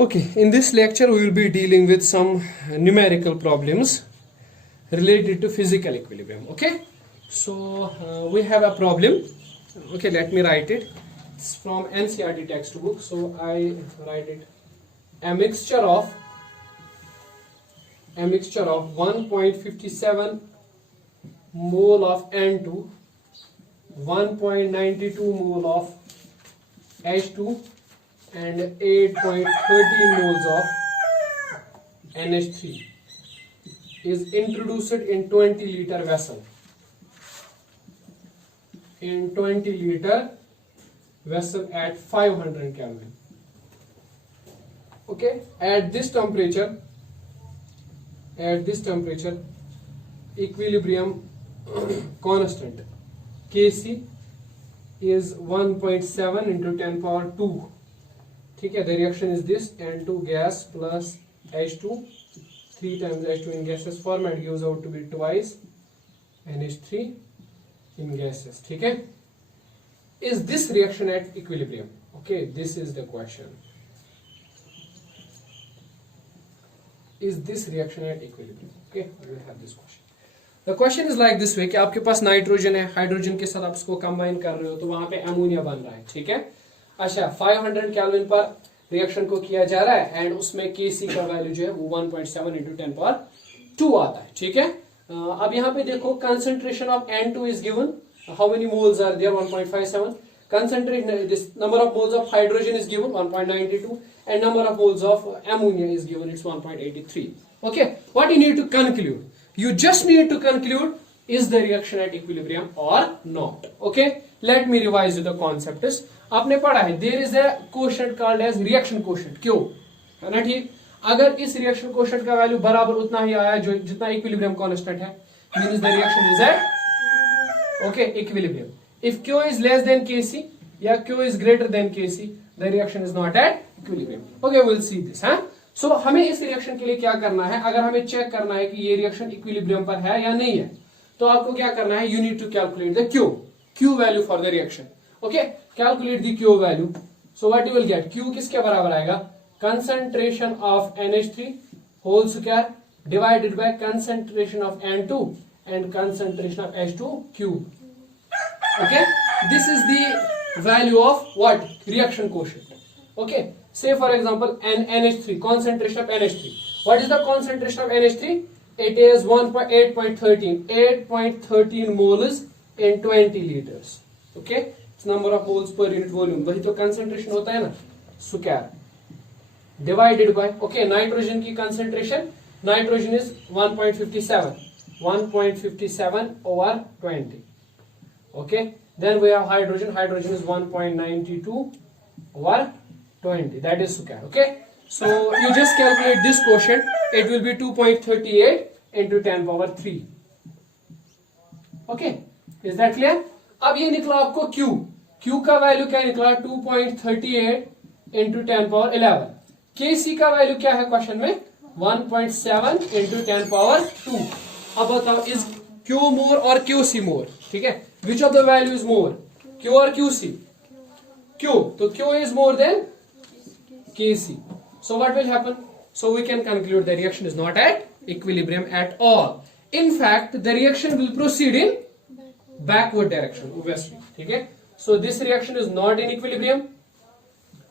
Okay, in this lecture we will be dealing with some numerical problems related to physical equilibrium. Okay, so we have a problem. Okay, let me write it. It's from NCERT textbook. So I write it: a mixture of 1.57 mole of N2, 1.92 mole of H2 and 8.13 moles of NH3 is introduced in 20 liter vessel. In 20 liter vessel at 500 Kelvin. Okay, at this temperature, equilibrium constant Kc is 1.7 into 10 power 2. ठीक है, the reaction is this: N2 gas plus H2, 3 times H2 in gaseous format gives out to be twice NH3 in gases. ठीक है, is this reaction at equilibrium? Okay, this is the question. Is this reaction at equilibrium? Okay, we will have this question. The question is like this way कि आपके पास nitrogen है, hydrogen के साथ आप इसको combine कर रहे हो तो वहां पे अमोनिया बन रहा है. ठीक है, अच्छा 500 केल्विन पर रिएक्शन को किया जा रहा है एंड उसमें Kc का वैल्यू जो है वो 1.7 into 10 power 2 आता है. ठीक है, अब यहाँ पे देखो concentration of N2 is given. How many moles are there? 1.57. concentration, this number of moles of hydrogen is given 1.92 and number of moles of ammonia is given, it's 1.83. Okay, what you need to conclude? You just need to conclude, is the reaction at equilibrium or not? Okay, let me revise you the concept. आपने पढ़ा है there is a quotient called as reaction quotient. क्यों? है ना ठीक? अगर इस reaction quotient का वैल्यू बराबर उतना ही आया जो जितना equilibrium constant है, means the reaction is at okay equilibrium. If Q is less than Kc या Q is greater than Kc, the reaction is not at equilibrium. Okay, we'll see this. हाँ, so हमें इस reaction के लिए क्या करना है? अगर हमें चेक करना है कि ये reaction equilibrium पर है या नहीं है, तो आपको क्या करना है? You need to calculate the Q value for the reaction. Okay, calculate the Q value. So what you will get? Q किसके बराबर आएगा? Concentration of NH3 whole square divided by concentration of N2 and concentration of H2 cube. Okay, this is the value of what? Reaction quotient. Okay, say for example NH3, concentration of NH3. What is the concentration of NH3? It is 8.13 moles in 20 liters. Okay, it's number of moles per unit volume. वही तो concentration होता है ना, square divided by okay nitrogen की concentration, nitrogen is 1.57 over 20. Okay, then we have hydrogen is 1.92 over 20, that is square. Okay, so you just calculate this quotient, it will be 2.38 into 10 power 3. Okay, is that clear? अब ये निकला आपको Q का value क्या निकला? 2.38 into 10 power 11. Kc का value क्या है क्वेश्चन में? 1.7 into 10 power 2. अब बताओ, is Q more or QC more? ठीक है, which of the value is more, Q or QC? Q. So Q is more than Kc. So what will happen? So we can conclude the reaction is not at equilibrium at all. In fact, the reaction will proceed in backward direction, obviously. Okay, so this reaction is not in equilibrium.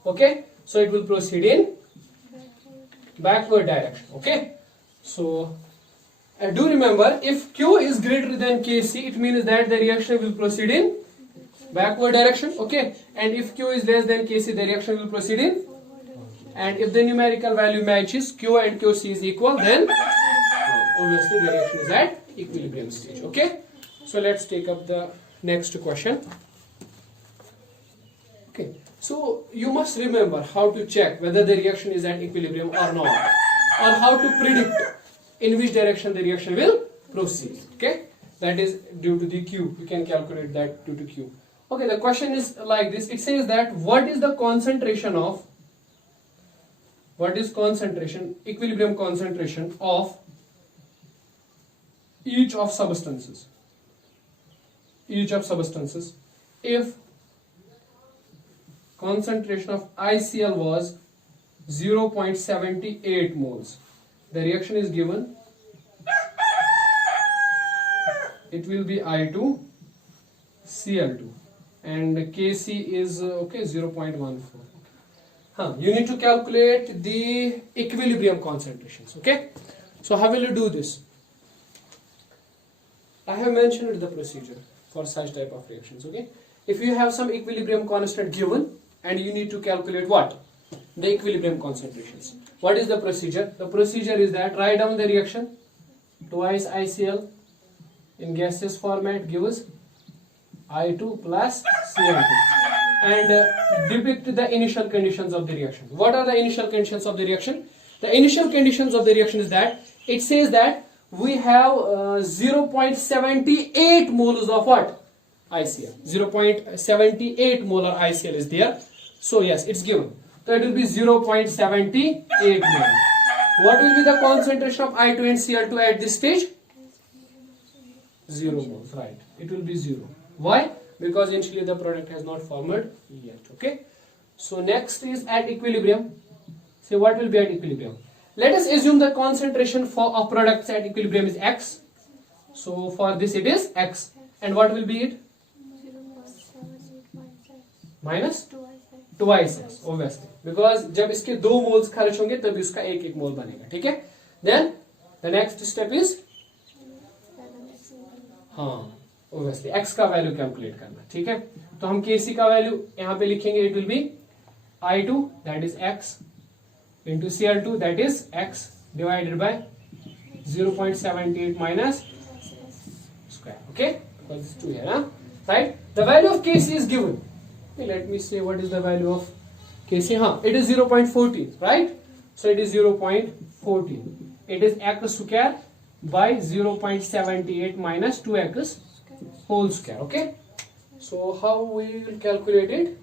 Okay, so it will proceed in backward direction. Okay, so do remember, if Q is greater than Kc, it means that the reaction will proceed in backward direction. Okay, and if Q is less than Kc, the reaction will proceed in, and if the numerical value matches, Q and Qc is equal, then obviously the reaction is at equilibrium stage. Okay, so let's take up the next question. Okay, so you must remember how to check whether the reaction is at equilibrium or not, or how to predict in which direction the reaction will proceed. Okay, that is due to the Q. You can calculate that due to Q. Okay, the question is like this. It says that what is the concentration of, equilibrium concentration of each of substances if concentration of ICl was 0.78 moles. The reaction is given. It will be I2Cl2 and Kc is okay 0.14. You need to calculate the equilibrium concentrations. Okay, so how will you do this? I have mentioned the procedure for such type of reactions. Okay, if you have some equilibrium constant given and you need to calculate what? The equilibrium concentrations. What is the procedure? The procedure is that write down the reaction. Twice ICl in gaseous format gives I2 plus Cl2 and depict the initial conditions of the reaction. What are the initial conditions of the reaction? The initial conditions of the reaction is that it says that we have 0.78 moles of what? ICl. 0.78 molar ICl is there. So yes, it's given. So it will be 0.78 moles. What will be the concentration of I2 and Cl2 at this stage? 0 moles, right? It will be 0. Why? Because initially the product has not formed yet. Okay. So next is at equilibrium. Say what will be at equilibrium? Let us assume the concentration of products at equilibrium is X. So for this it is X. And what will be it? Minus 2x, obviously. Because जब इसके 2 moles खर्च होंगे तभी उसका 1 मोल बनेगा. ठीक है? Then the next step is obviously x का वैल्यू कैलकुलेट करना. ठीक है, तो हम Kc का वैल्यू यहाँ पे लिखेंगे. It will be I2 that is x into Cl2 that is x divided by 0.78 minus square. Okay, because it's 2 here, right? The value of Kc is given. Okay, let me say what is the value of Kc. It is 0.14, right? So it is 0.14. It is x square by 0.78 minus 2x whole square. Okay, so how we will calculate it?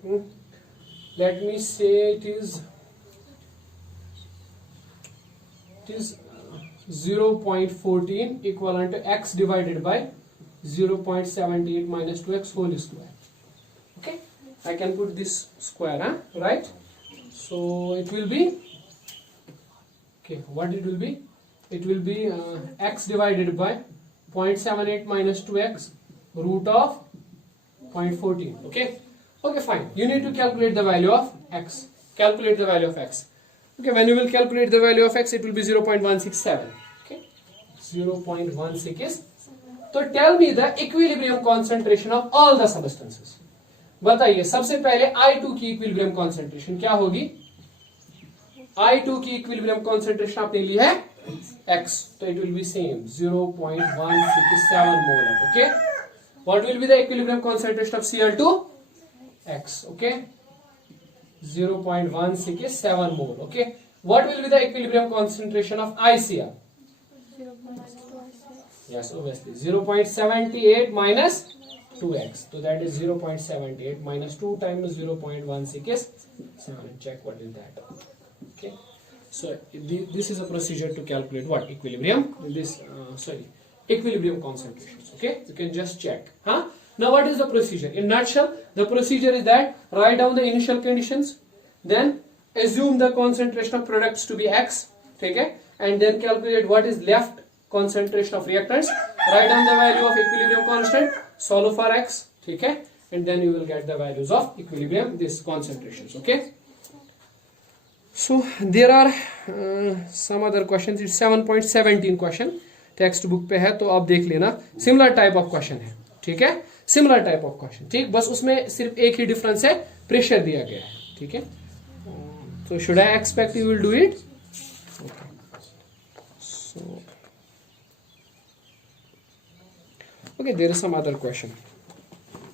Let me say it is 0.14 equivalent to x divided by 0.78 minus 2x whole square. Okay, I can put this square, right? So it will be, okay, what it will be? It will be x divided by 0.78 minus 2x root of 0.14. Okay, okay, fine. You need to calculate the value of x. Calculate the value of x. Okay, when you will calculate the value of x, it will be 0.167. Okay, 0.167. So tell me the equilibrium concentration of all the substances. बताइए सबसे पहले I2 की equilibrium concentration क्या होगी? I2 की equilibrium concentration आपने ली है x, so it will be same 0.167 molar. Okay, what will be the equilibrium concentration of Cl2? X. Okay, 0.167 mole. Okay, what will be the equilibrium concentration of ICl? Yes, obviously 0.78 minus 2x. So that is 0.78 minus 2 times 0.167. Check what is that. Okay, so this is a procedure to calculate what? Equilibrium. Equilibrium concentrations. Okay, you can just check. Now what is the procedure? In nutshell, the procedure is that write down the initial conditions, then assume the concentration of products to be x, okay, and then calculate what is left concentration of reactants. Write down the value of equilibrium constant, solve for x, okay, and then you will get the values of equilibrium, these concentrations. Okay. So there are some other questions. It's 7.17 question text book पे है, तो आप देख लेना. Similar type of question है. ठीक है, similar type of question. ठीक, बस उसमें सिर्फ एक ही डिफरेंस है, प्रेशर दिया गया है. ठीक है, तो should I expect you will do it? So okay, there is some other question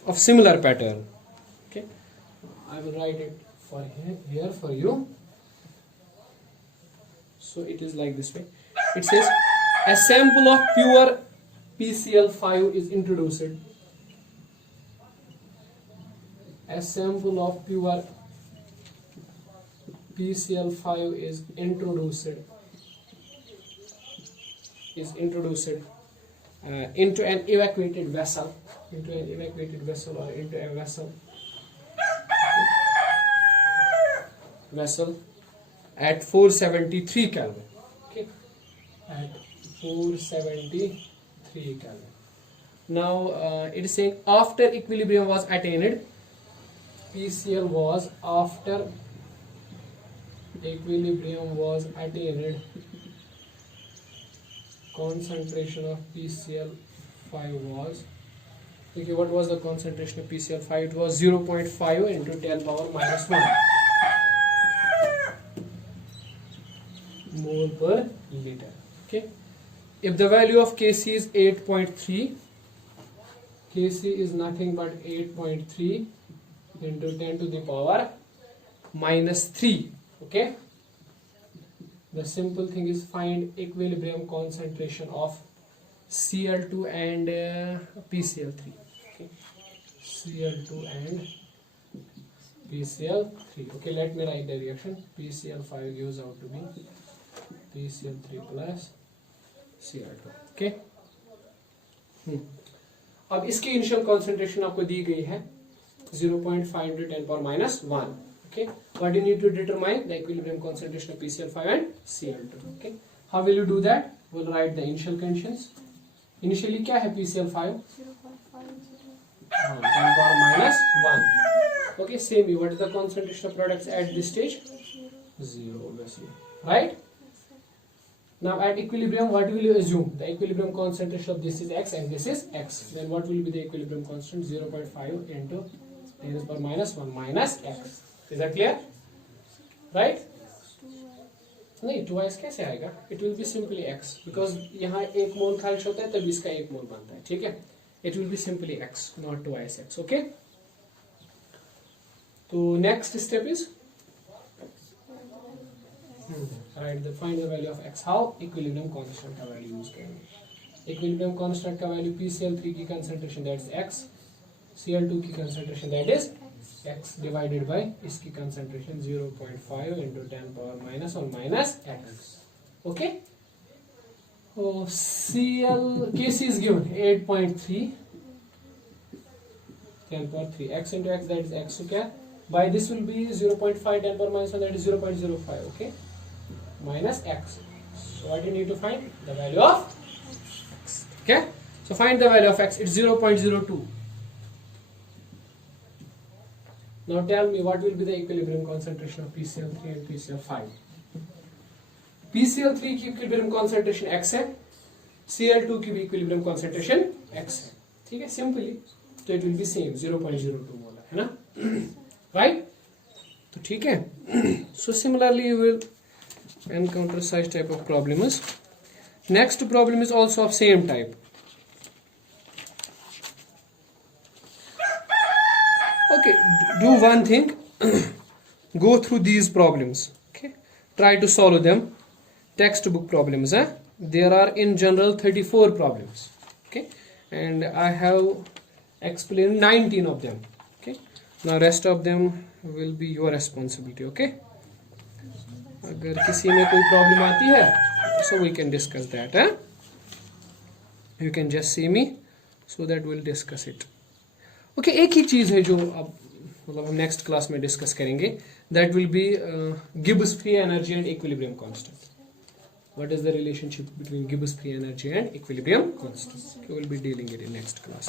of similar pattern. Okay, I will write it for here for you. So it is like this way. It says a sample of pure PCl5 is introduced. A sample of pure PCl5 is introduced into an evacuated vessel, or into a vessel, at 473 Kelvin. Okay, at 473 Kelvin. Now it is saying after equilibrium was attained, PCl was after equilibrium was attained, concentration of PCl5 was, okay, what was the concentration of PCl5? It was 0.5 into 10 power minus 1 mole per liter. Okay, if the value of Kc is 8.3, Kc is nothing but 8.3 into 10 to the power minus 3. Okay, the simple thing is find equilibrium concentration of Cl2 and PCl3. Okay, Cl2 and PCl3. Okay, let me write the reaction. PCl5 gives out to be PCl3 plus Cl2. Okay, अब इसकी initial concentration आपको दी गई है 0.5 into 10 power minus 1. Okay, what you need to determine the equilibrium concentration of PCl5 and Cl2. Okay, how will you do that? We'll write the initial conditions. Initially क्या है PCl5? 10 power minus 1. Okay, same. What is the concentration of products at this stage? 0, obviously. Right? Now at equilibrium, what will you assume? The equilibrium concentration of this is x and this is x. Then what will be the equilibrium constant? 0.5 into 10 to the power minus 1 minus x. Is that clear? Right? नहीं 2x कैसे आएगा? It will be simply x because यहाँ 1 मोल खारिज होता है तब इसका 1 मोल बनता है. ठीक है? It will be simply x, not 2x. Okay? तो next step is right, find the value of x. How? Equilibrium constant का value use करेंगे. Equilibrium constant का value PCl3 की concentration that is x, Cl2 की concentration that is x divided by इसकी concentration 0.5 into 10 power minus 1 minus x. Okay? Oh, Kc is given 8.3 10 power 3 x into x, that is x. Okay, by this will be 0.5 10 power minus 1, that is 0.05. Okay, minus x. So what you need to find? The value of x. Okay, so find the value of x. It's 0.02. Now tell me what will be the equilibrium concentration of PCl3 and PCl5. PCl3 की equilibrium concentration x है, Cl2 की भी equilibrium concentration x है. ठीक है, simply तो it will be same 0.02 बोला है ना, right? तो ठीक है. So similarly you will encounter such type of problems. Next problem is also of same type. Okay, do one thing. Go through these problems. Okay, try to solve them. Textbook problems. There are in general 34 problems. Okay, and I have explained 19 of them. Okay, now rest of them will be your responsibility. Okay, अगर किसी में कोई problem आती है, so we can discuss that. You can just see me, so that we'll discuss it. Okay, एक ही चीज है जो अब मतलब हम नेक्स्ट क्लास में डिस्कस करेंगे. That will be Gibbs free energy and equilibrium constant. What is the relationship between Gibbs free energy and equilibrium constant? We will be dealing it in next class.